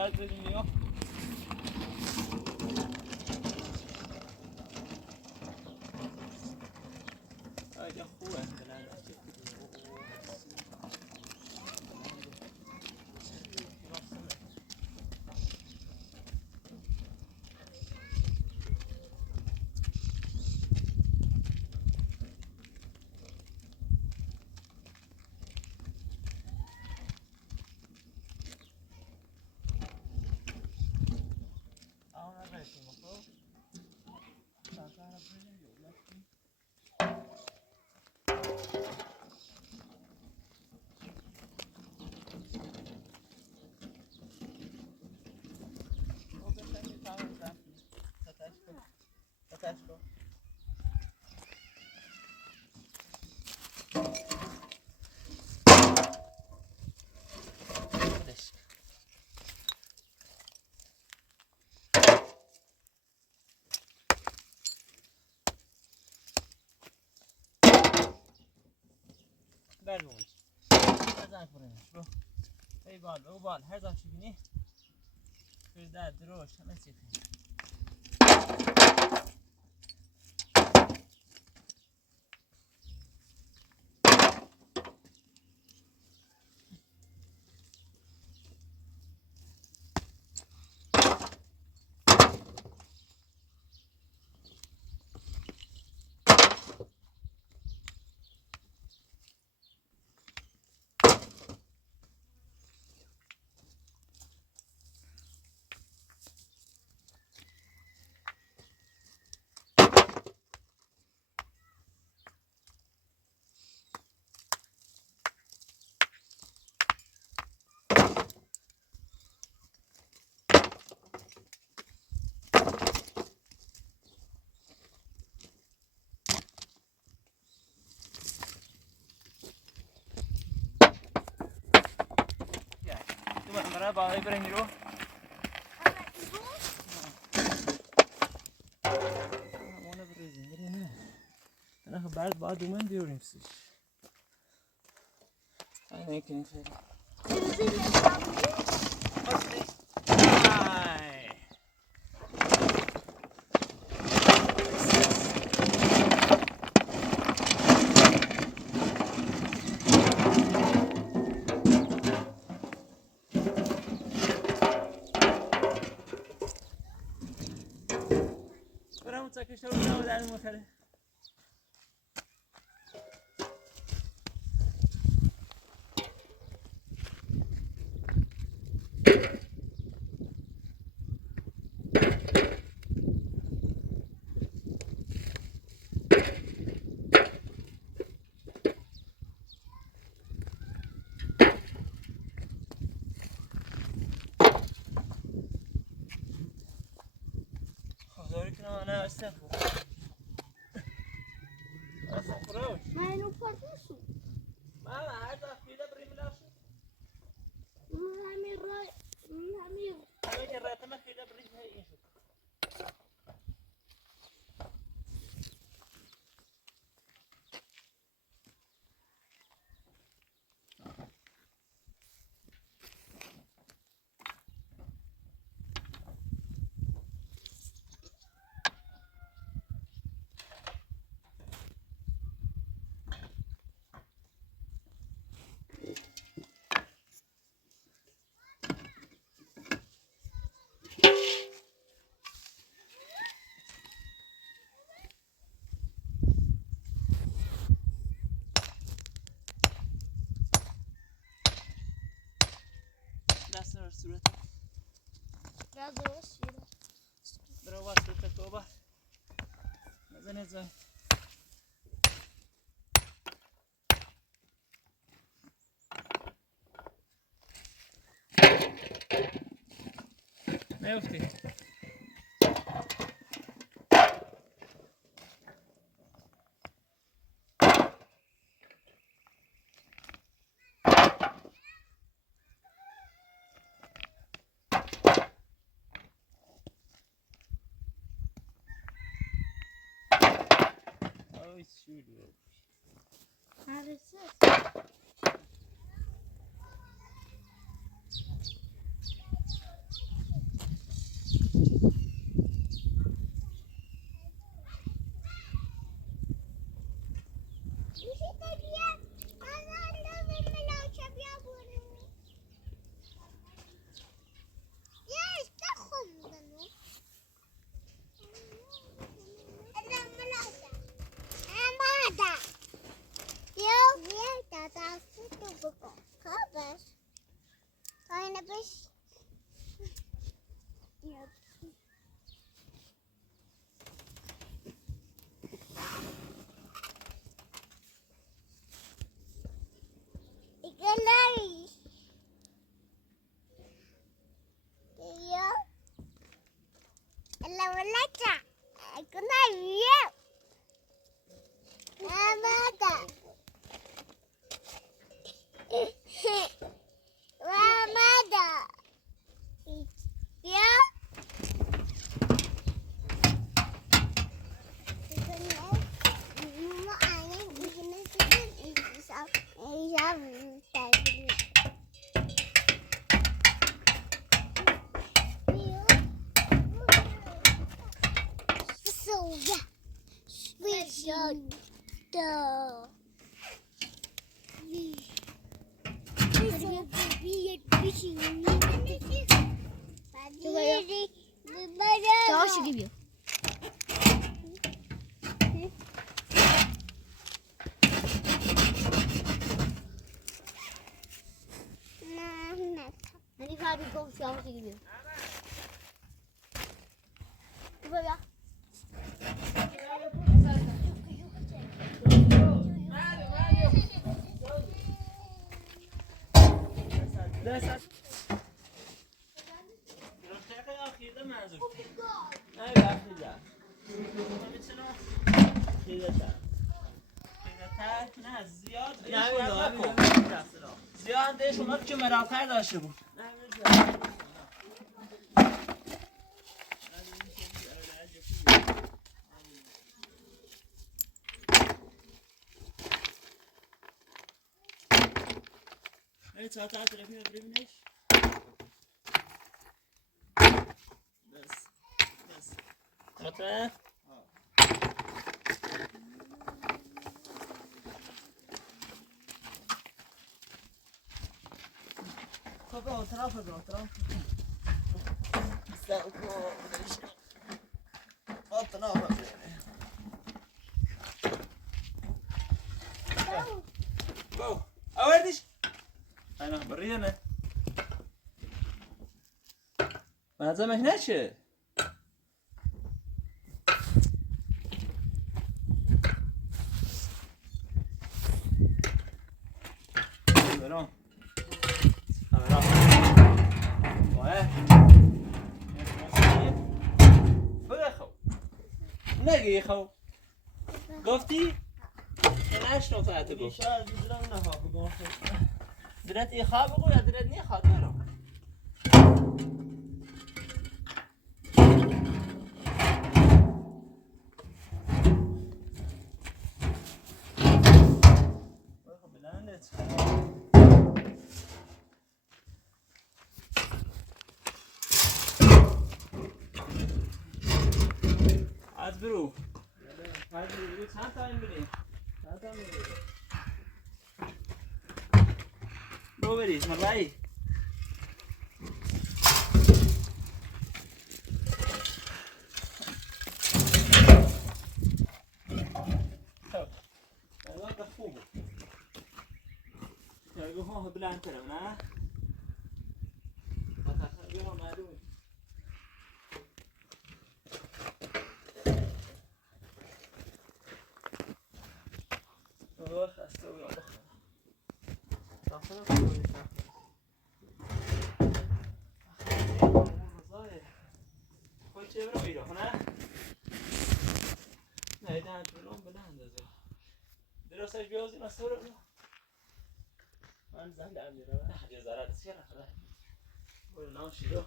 بعد بدون نگاه آیا خوبه برمونش بزن کننش برو ای بال او بال هر زم شبینی فرده دروش همه سیخی آره باقی بریم رو همونه بریزیم بریم نه بعد باید دومن بیاریم سیش اینه کنیم خیلی برام تکش رو برام در مکره خدایی کنم آنه استخو استخوروش منو پاتوسو ماما هر دفعه بریم لاشو همین رای همین همه رات ما خیلی بریم این شو دست رو صورت درست برو واسه توبه نزنه زای نیفتی اوه شوری هرسه Josh, give you. Any kind of gold Josh, give you. دست رفته آخیده منظور نه وقتی جا میتونم خیده تر نه زیاد نه زیاد دیش اومد که مراتر داشته بود هاي تعال تلفيها بريم ليش؟ بس مطمئن؟ خب اطراف استوكو اطراف بو اوردش انا برينا ما زمك نشه برام نگی خو گفتی؟ نشنو فاتو گفت درت ای خواب بگو یا درت نی خواب برو بلندت از برو چند تا این بریم برو برید مردایی خب الوقت خوبه ترگو ها بلند ترم نه؟ ترگو ها معلومه خسته بودم داخل کنید خود چه برو ایرا نه؟ نه دهن برام بلند ازه درستش بیازی نسته برو من زن دارم میرم نه یه ذره دست یه نفره برو ناشی رو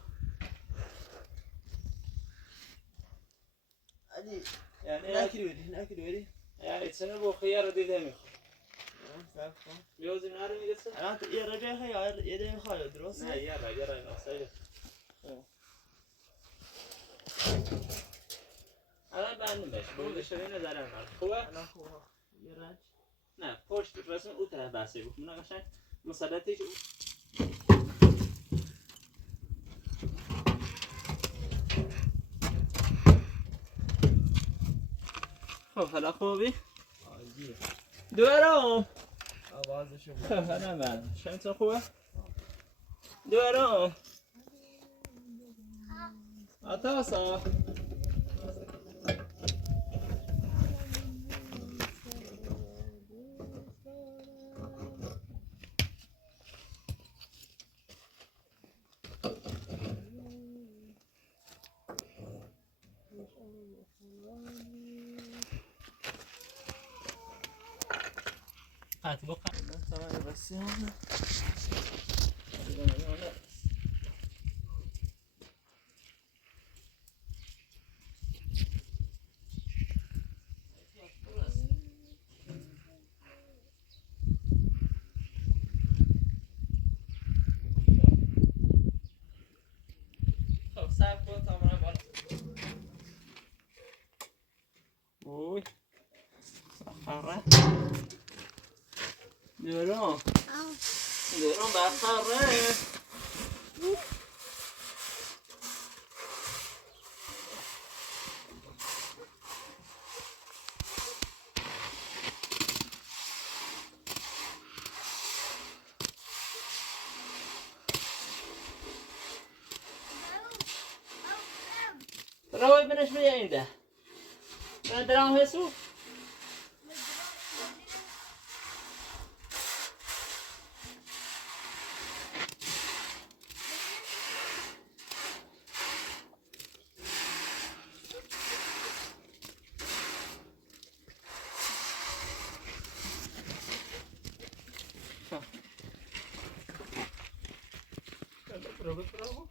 علی یعنی نکی دویدی یعنی چنه با خیار رو دیده میخوام سب کن بیازی نرو میگسته الان تو یه رجای خیار یه ده میخواه درسته؟ نه یه رجای ناسته الان بندیم بشه بوده شده نظرم مرد خوبه؟ الان خوبه یه رج نه پشت رسم او طرف بسته بود من قشنگ مسلطش خب حالا خوبی؟ عالیه دوارم آوازشو بود خب حالا من شمتون خوبه؟ دوارم آتاسا قطع با قطع تمام رسیم خب سب کن تا من بالا اوی سخره درام بخره روی بنش بیا اینده من درام حسو برو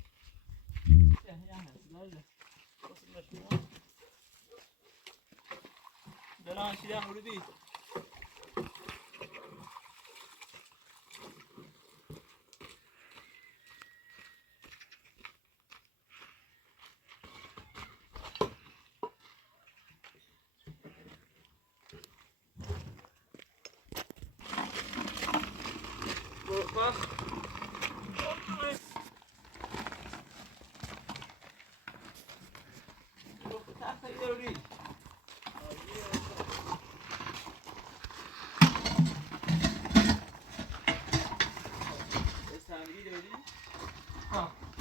دلان شیدم رو بید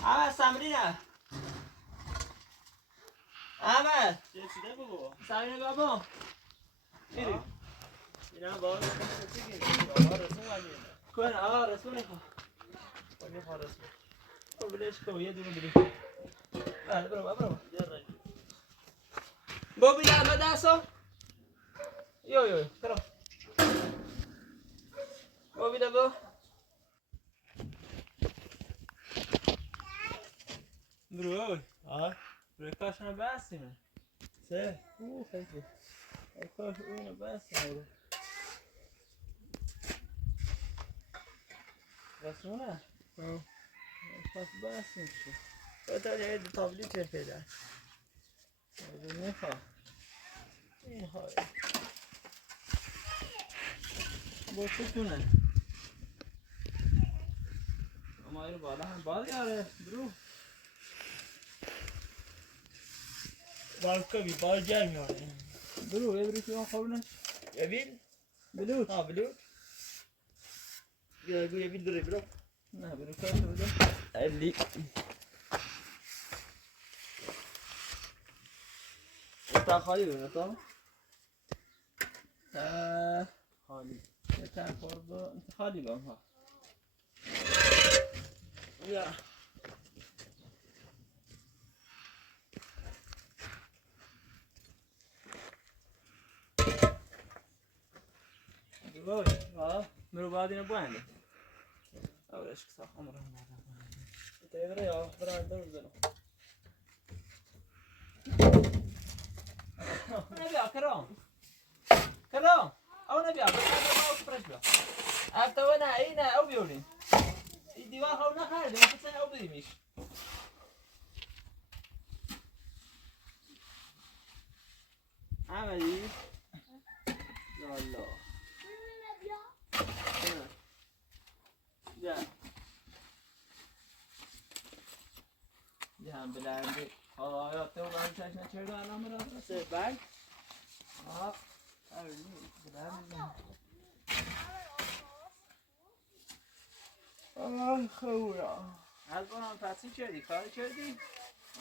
احمد سمری نه احمد چیده بگو سمری بابا میری اینا بابا چی گیری بابا رسون باید کن آقا رسون نکن کنی خواه رسون برو بلیش کن یه دونه بلی بله برو با بیده احمد دستا یو برو با بیده با برو برو کاشنه بستیم سه خیلی کاش اونو بستیم رسونه؟ پس بستیم شو باید یه دو تابلی چه پیده میخواه این های با چه کنه اما این بالا هم باز یاره برو بالکوی باز جر میاره برو برو که من خوابنش یه بیل؟ بلوت بلوت یه بیل داره برو نه برو کار برو علی تا خالی برو تا خالی تا خورد خالی بام ها یا برو مرو بعد اینو بانده اولش که ساخت امره تیغره یا برای دور بزنم نبیا کرام او نبیا بیا فرش بیا افتا و نه اینه او بیولین این دیوار خواهو نخرده مثل او بدیمیش عملی یالا بیا هم بلنده آیات تو من چشم چرا الان مرا سه بگ بلنده خوبه از برام تصمیم کردی کاری کردی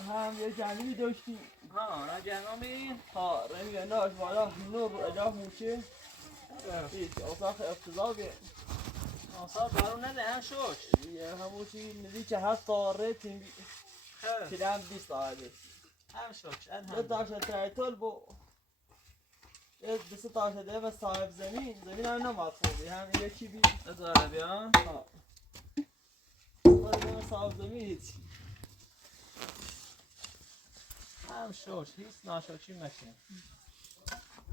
هم یه جمعی داشتی نه جمعی رمی انداش بالا نور اجاف موشه هیچ اصاف افتضابه اصاف برون نده هم شوش هموشی ندی که هست طاره تیم که هم 20 ساعته هم شوش یه داشت تریتول با یه 20 ده و صاحب زمین هم نماد خوبی هم یکی بی اداره بیا صاحب زمین هیچی هم شورج هیچ ناشوچی مکنه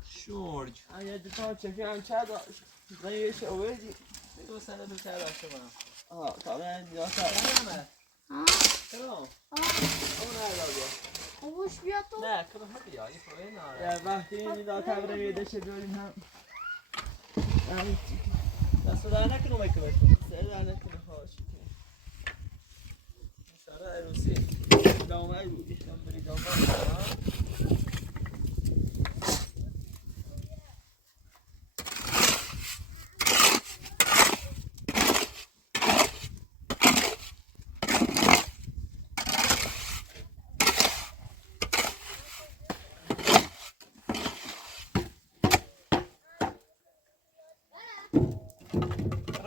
شورج یه دوتا چفی هم چه داشت زنیش اویدی دو سنه دو چه داشته برم تا یا سرمه کرام اون هر بیا خوش بیا تو نه کرام بیا یه فوقه ناره وقتی این دا تبرم یه دشه بیاریم هم دست در نکنم اکه بشم سر در نکنم هاشی سره عروسی دامه بودی بری دامه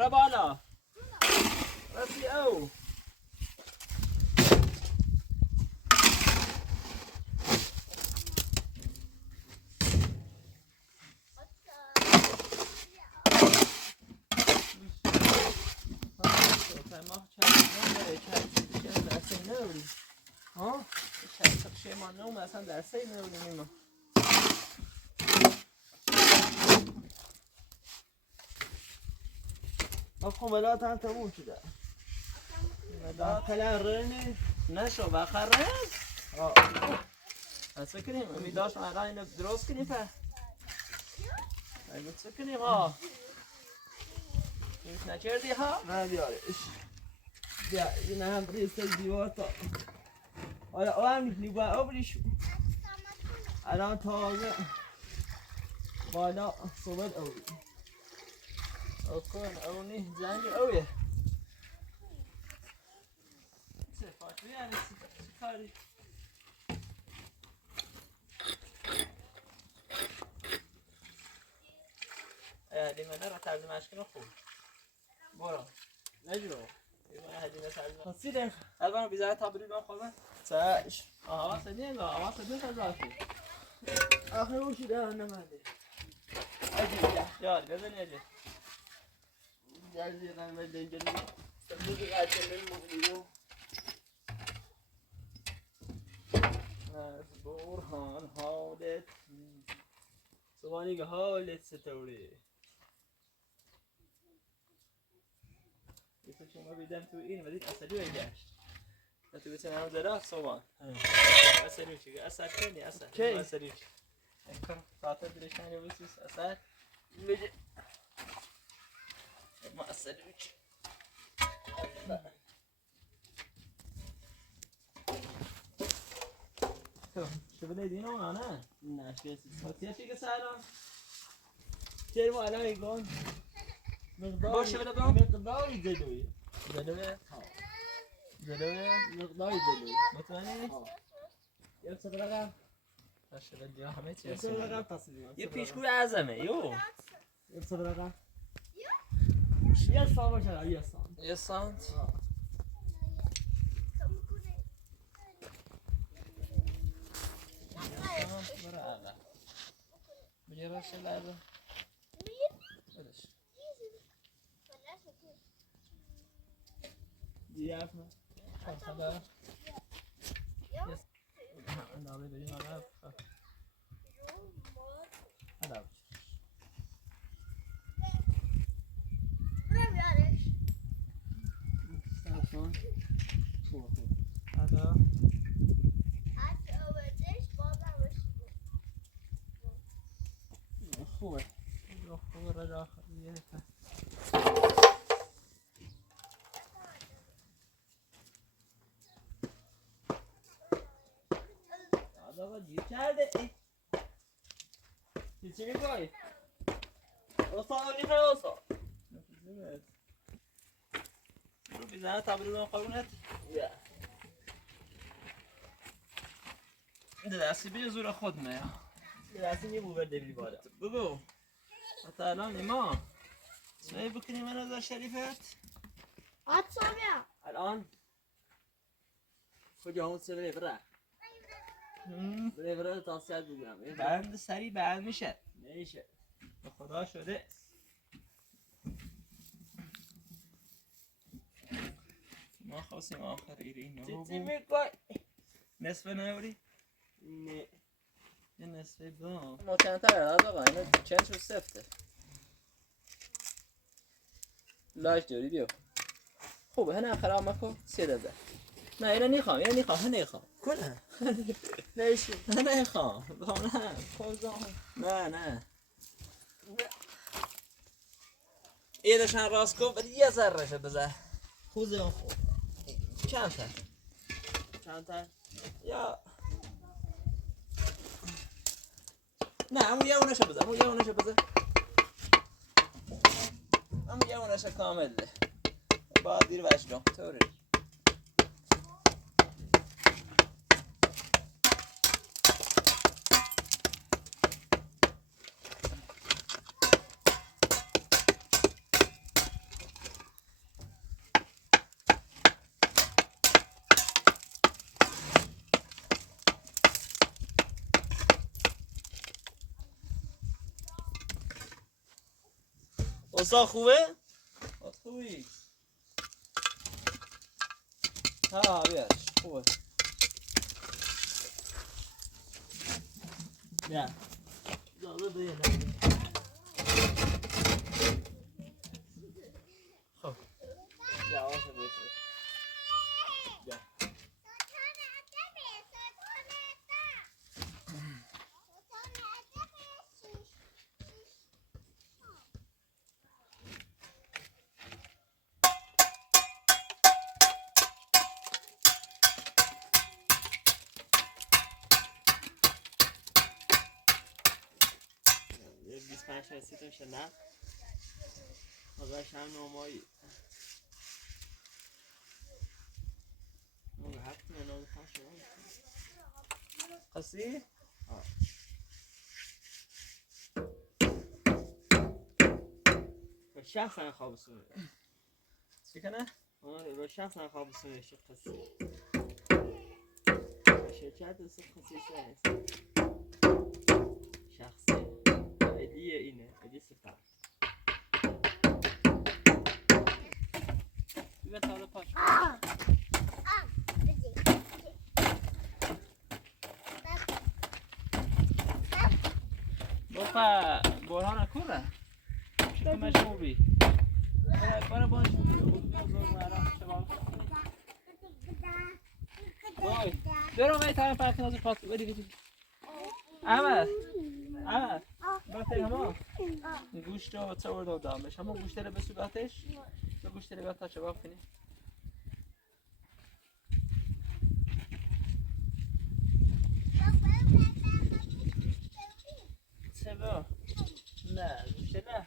ربالا رفی او ما چند نوم اصلا دسته ای نبودیم ما خب ملات هم تموم شده داخل رنی نشو بخره از فکریم امیداش الان اینو درست کنیم په اگه چه کنیم ها این نکردی ها؟ نه بیارش بیا این هم ریسته دیوار تا آیا او هم نیکنی باید او بریش الان تازه بالا صبت اوی او کن او نی زنگ اویه چه فاکری یعنی چی کاری؟ لیمونه را ترجمهش کنه خوب برو نجو لیمونه هدیه ترجمه سیدن الان بیزاره تابری با خوبه چش آها سدین لا آها سدین تزاکی آخه وش ده نماده اجي يا بزن اجي جالي قام الدنجل صدق قاتل المغليو برهان حالت سوانی که حالت ستوری یه شما بیدم تو این ولی اصلی رو گشت تو بتونی همه داره سوان اصلی چیه اصل کنی اصل کی اصلی کن ساعت درشانی بسیس اصل بجه ما اصلی چی شو بدین اون نه نه چیزی که سلام چرا ما الان میگم باشه بده مقداری جلویه جلویه مقداری جلویه مطمئنی یه سه رقم باشه بده همه چی سه رقم تصدیق یه پیشگوی اعظمه یه سه رقم یه سانت باشه یه سانت برای آقا بگه باشه لازم بدش دیگه افنا خدا اندازه بریم آقا هدا سلام هدا خوبه خوبه را داخلیه آقا دیر کرده چی میگوی؟ استاد نیخه استاد رو بیزنه تبریدون قرونت دستی بی زور خود نه دستی میبو دبیری بالا بگو حتی الان ایما چه بکنی من از شریفت؟ سامیا الان کجا همون سه بره تاسیت بگویم بند سری بند میشه نمیشه به خدا شده ما خواستیم آخر ایرین چی میگوی؟ نصف نوری؟ نه یه نصفه با ما چند تا هرد آقا اینو چند شو سفته لاش داری بیو خوبه هنه خراب مکن 3000 نه اینو نیخوام نخوام کنه نیشی نخوام نه خوزام نه ایدشان راست کن ولی یه ذرهشه بزه خوزه اون خوب چند تا یا نه اون یه اونشه بزه اون یه اونشه کامل ده باید دیر وشگاه طوری اوسا خوبه؟ خوبی ها بیارش خوبه بیا زاده بیا خب بیا آسه بیشه بیا یه 25 رسیدون شدن خداش هم نمایی اون هفت منو بخواه شما قصی؟ شخصا خواب سونه چی کنه؟ آره با شخصا خواب سونه شو قصی شرکت دست قصی سونه شخصی ادیه اینه ادی سفر بیا تاله پاش بابا برهان کوره شو مشموبی برای باش وای درو می تایم پاک نازو پاک بدی احمد باتری همه گوشت رو تصور دادمش همه گوشت رو بسود آتش به گوشت رو تا چه کنی چه نه گوشت نه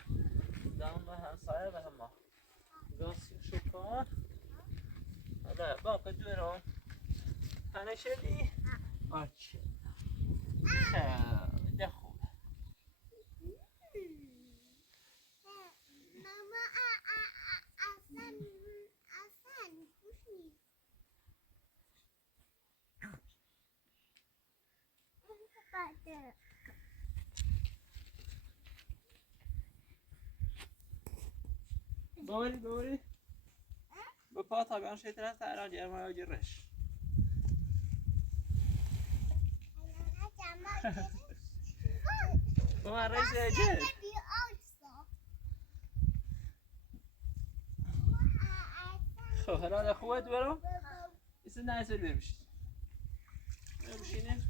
دام به همسایه به همه گاسی شکار حالا باقی دو رو پنه شدی آچه ده خوب بوری با پا تا بیان شیطنه تا الان جرمه ها جرش با من رئیس جر خب حالا خوبه دورو ایسا نه سر بشید بشینه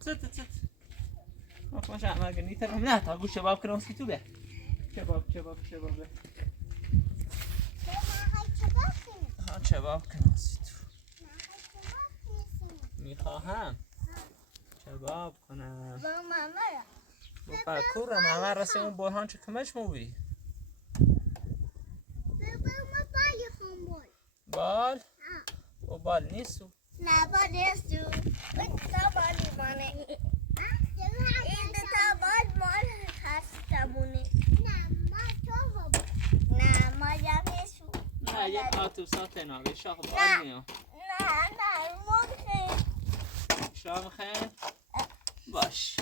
ست ما کماش اعمال کنی ترم نه تا گوش شباب کنم سی تو به شباب ها شباب کنم سی تو میخواهم شباب کنم با پاکور ماما رسیم برهان چه کمش موبی بال و بال نیستو نه بال نیستو این تا بالی مانه این تا بال مال هستمونه نه ما جمع نیستو نه یه آتوبسات ناوی شاخ بال میام نه ما بخیر شام خیر باش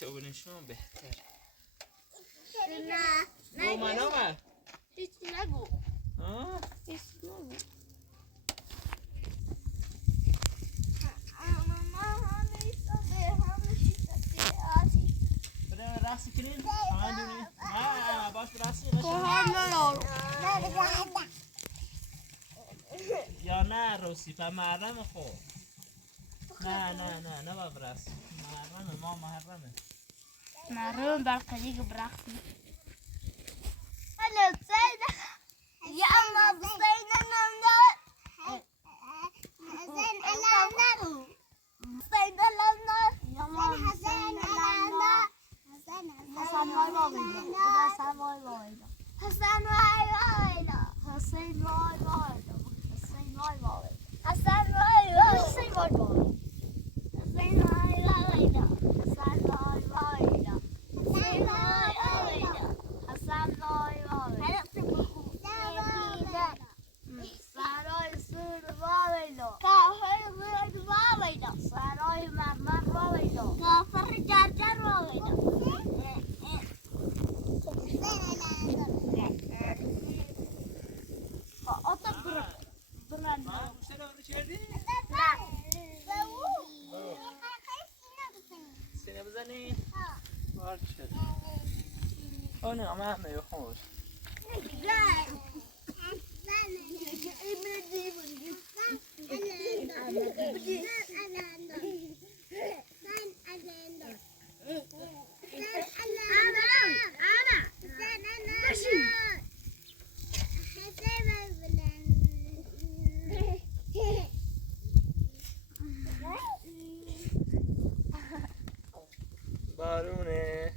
تو بنشون بهتر نه منامه هیچ نگو ها هیچ نگو رقصی کنین؟ خواهندونی؟ نه باش رقصی یا نه روسی پا محرم خود نه باید رقصی محرمه ما محرمه محرم برقلیق برقصی هلو سیده یا اما بسیده نمدار حسین علامدار سیده علامدار یا ما حسین علامدار حسن وای وایدا حسن وای وایدا حسن وای وایدا حسین وای وایدا حسین وای وایدا حسن وای وایدا حسین وای وایدا حسین وای وایدا حسن وای وایدا حسین وای وایدا حسن وای وایدا آنه اما همه خوش بارونه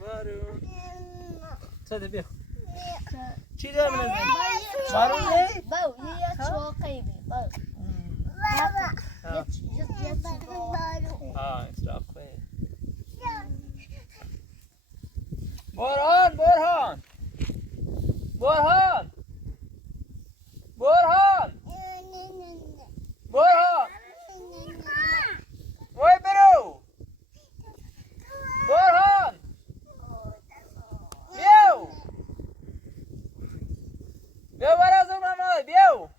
بارون ساده بیا چی دارم نزدیم؟ بارونه؟ باو یه چوقی بی باو اطرافه برهان برهان برهان برهان برهان وای برو برهان بیاو بیاو برازم مامان بیاو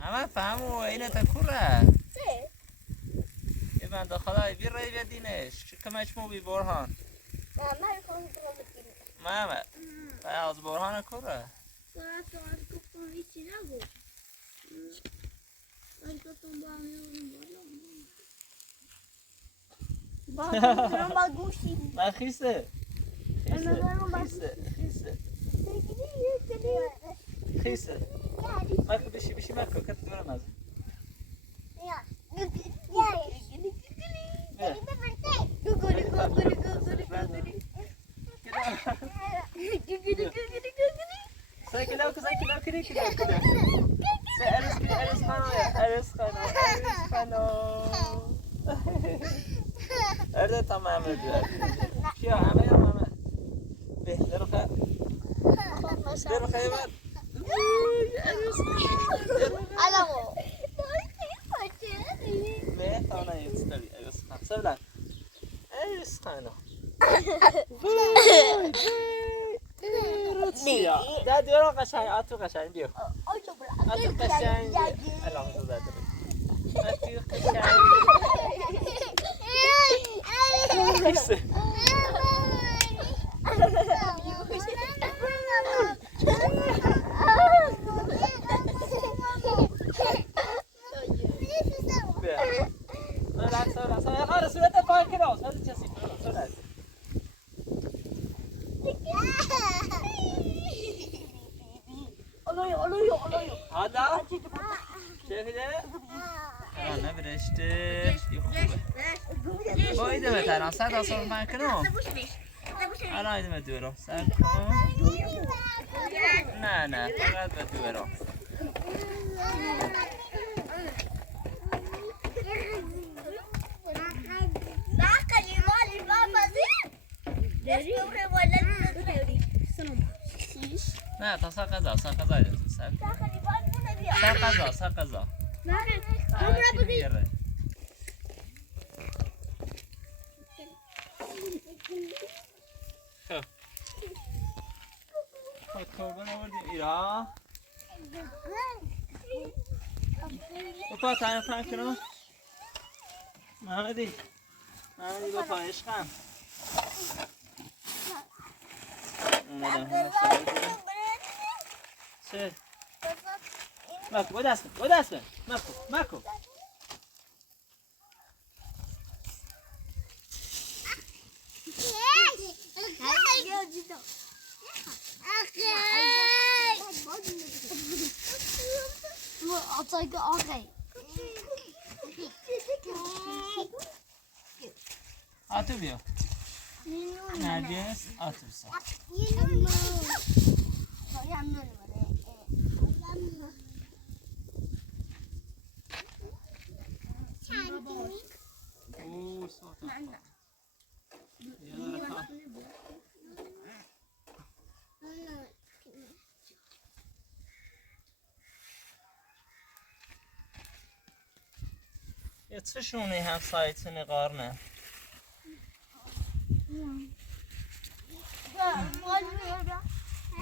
اما فهمو اینه تا کوره یه بنده خدای بی رای بدینش چه کمش مو بی برهان محمد از برهان کوره من خیسه خیسه مکو بشی مکو کت دورم از سايكلاو كده سأرس خانو أرده تمام الجواب شو عمل يا ماما به درخة يبان ألو به تانا يستوي أرس خان سبلا أرس خانو ده دیارو قشنگ آتو قشنگ بیو آتو قشنگ الان تو زده آتو قشنگ خیسه خلاص صورت پاک راست هذا چسی صورت هذا شايفه انا برشتش بايده مثلا صد اصلا من کنم الان ایدم دورم سر کن نه فقط به دورم نه تا ساقزا سر قزا کاربن آوردیم ایران بپا تنها کنم محمدی بپا عشقم چه؟ مکو با دست مکو آتو بیا نرگس آتو سا اوه صوت یه چه شونه هم سایت نقارنه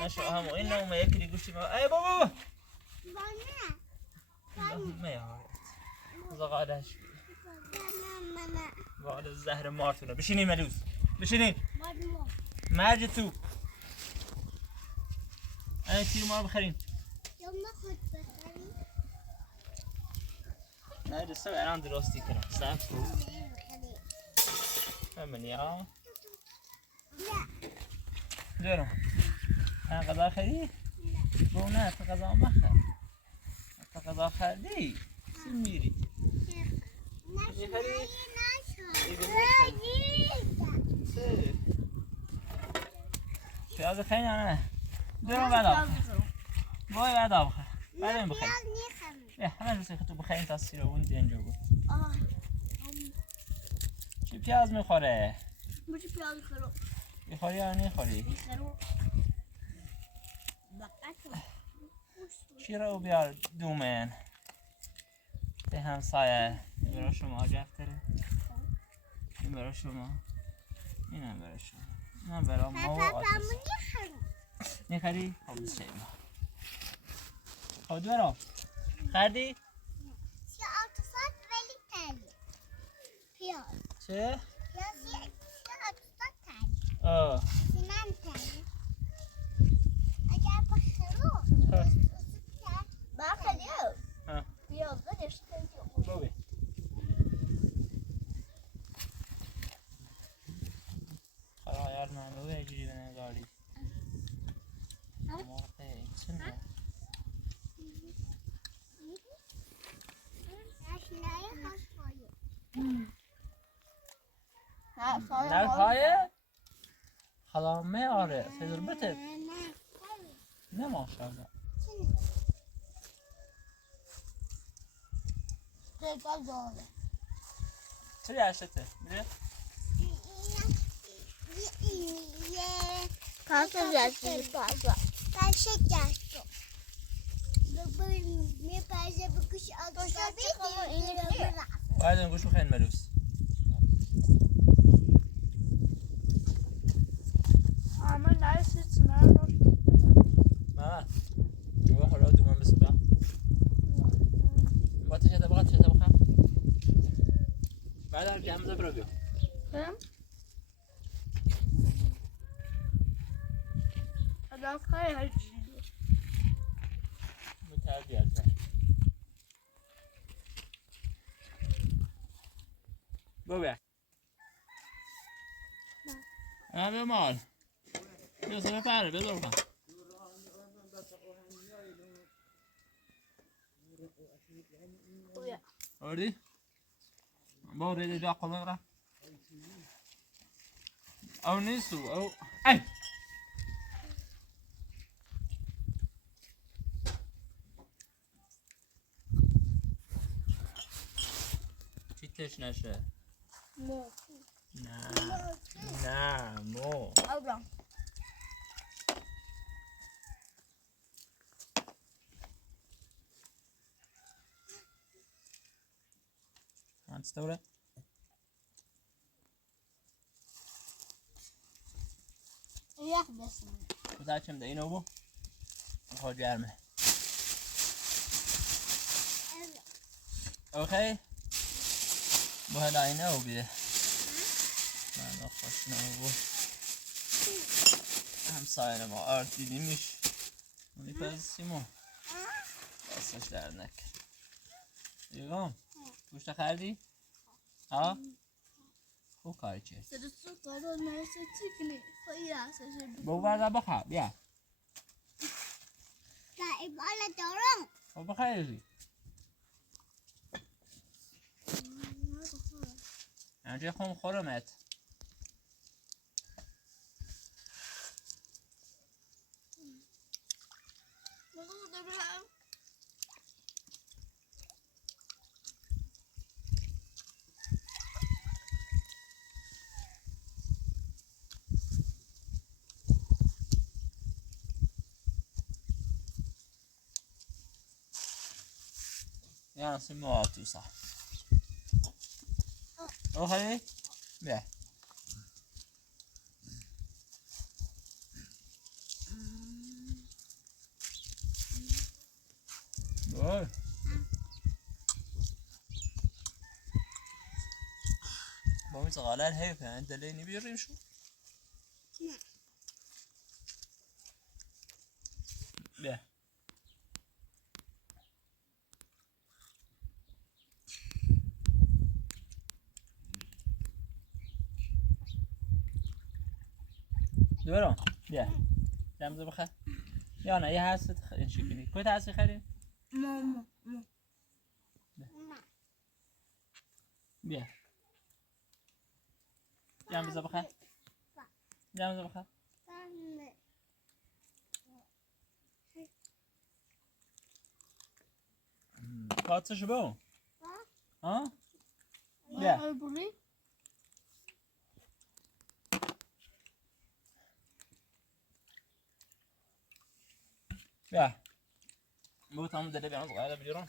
نشو همو این نومه یکی دی گوشتی ای بابا ما یا زغالش وال زهر مارتونه بشینین ملوس بشینین مرج تو این تیر ما رو بخرین نه دسته الان درستی کنم صبر کن همینی ها جرم این غذا خری؟ بو نه تو غذا مخر تو غذا خردی سی میری میخری؟ پیاز خیلی نه جرم بعد آب بای بعد آب خر بعد این بخیر همه روزی که تو بخیر تا سیرون اینجا بود چی پیاز میخوره؟ مچی پیاز خورو میخوری یا نمیخوری؟ میخورو چی رو بیار دومن به همسایه این برای شما جفتره این برای شما این هم برای شما این هم برای ما و آتیس میخری؟ خب بسه ما خب دورم خردی؟ چه آتوسات ولی تلی پیاز چه؟ پیاز چه آتوسات تلی آه سینم تلی اگر بخرو بخریو پیاز بدش تلی بوی خرایار منو اجری بنه گاری مرقه چنه نه خواهی؟ خلامه آره سیدر بتت نه ماشاءالله چه عشته؟ میره؟ پاسو جستی پاسو جستو می پاسه بکش آتوسابی باید این گوش بخین ملوس اما نایسیت نه ماما بابا خدا دومن بسه با با چه تبغى بعد ارجع امزه برو بیا ادا خیلی هرچی متعدی البته بابا به مال بیا سمه پره بذار کن آردی؟ با ریده جا قلق را او نیستو او ای چیتش نشه مو نه مو ابرام ما تستوره ياخ بس بتاع كم ده ينوبو خو جارمه اوكي بو هلا ينوبي ما نخش نوبو هم ساينه ما آرت دیدیمش میپز سیمو دستش در نکن یگام گوشت خردی؟ ها؟ خوب کاری چه؟ سرسو کارو نرسه چیکنی خیلی آسشه بو برده بخواه بیا نه ایبالا دارم خب بخیری اینجا خون خورمت يعني سمواتو صح روحي بيه با صغال الهيفة عند اللي نبي شو لا دوران بیا جمزه بخیر یا نه یه هست این شکلی کجا هستی خرید ماما بیا جمزه بخیر جمزه بخیر پاتش بو ها بیا بیا بو تمام دلی بیان صغيرة بجيران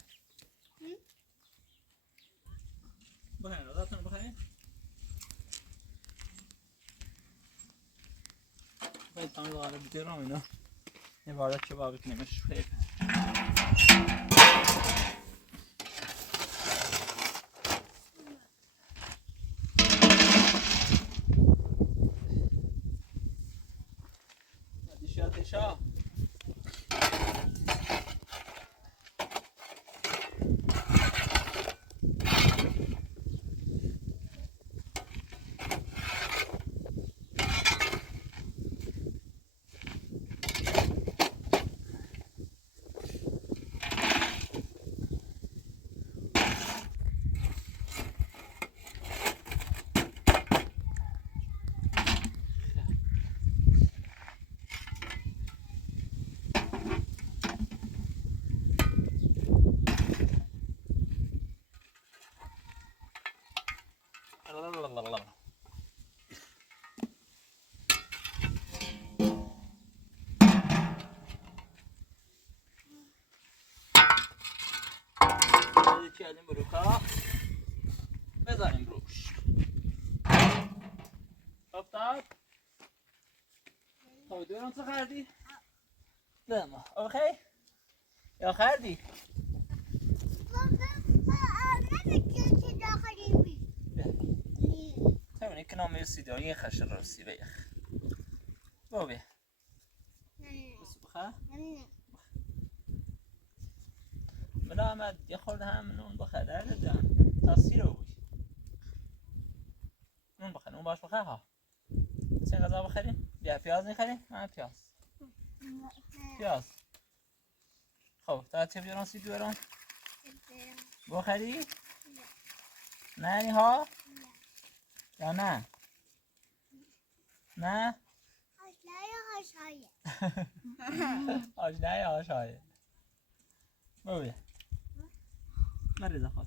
بخير رضاتنا بخير باید تمام صغيرة بجيران اینا یه وارد شبابت نمیشه خیلی شاه کردیم بروکا بذاریم روش افتاد خب دوران چه خردی؟ بما اوکی؟ یا خردی؟ تمام که نام رسیده یه خش رسیده بیخ بابی بس بخواه؟ ملامت یه خورده هم نون بخواه درده جان تاثیر رو بوش نون بخواه نون باش بخواه ها چه غذا بخوریم؟ بیا پیاز میخوریم؟ من پیاز پیاز خب تا چه بیارن سی بیارن؟ بخوری؟ نه یعنی ها؟ یا نه؟ نه؟ آشنای هاشایه بابی مریضه خود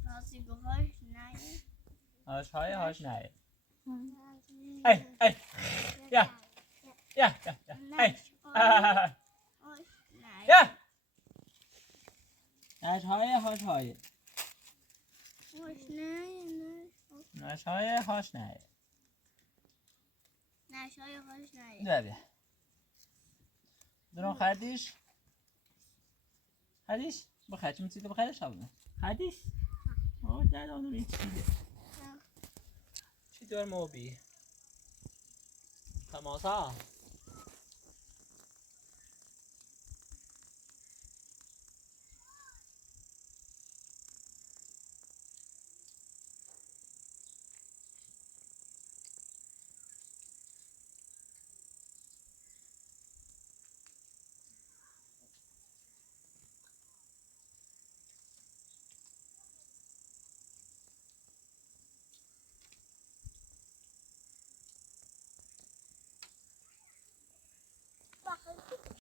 هاشای هاشنایه ای ای یا یا یا ای یا هاشهای هاشهای هاشهای هاشنایه بابی درون خردیش خردیش بخیر چی میتونی بخیرش شبونه خردیش آه در آنو این چیده چی دار موبی تماسا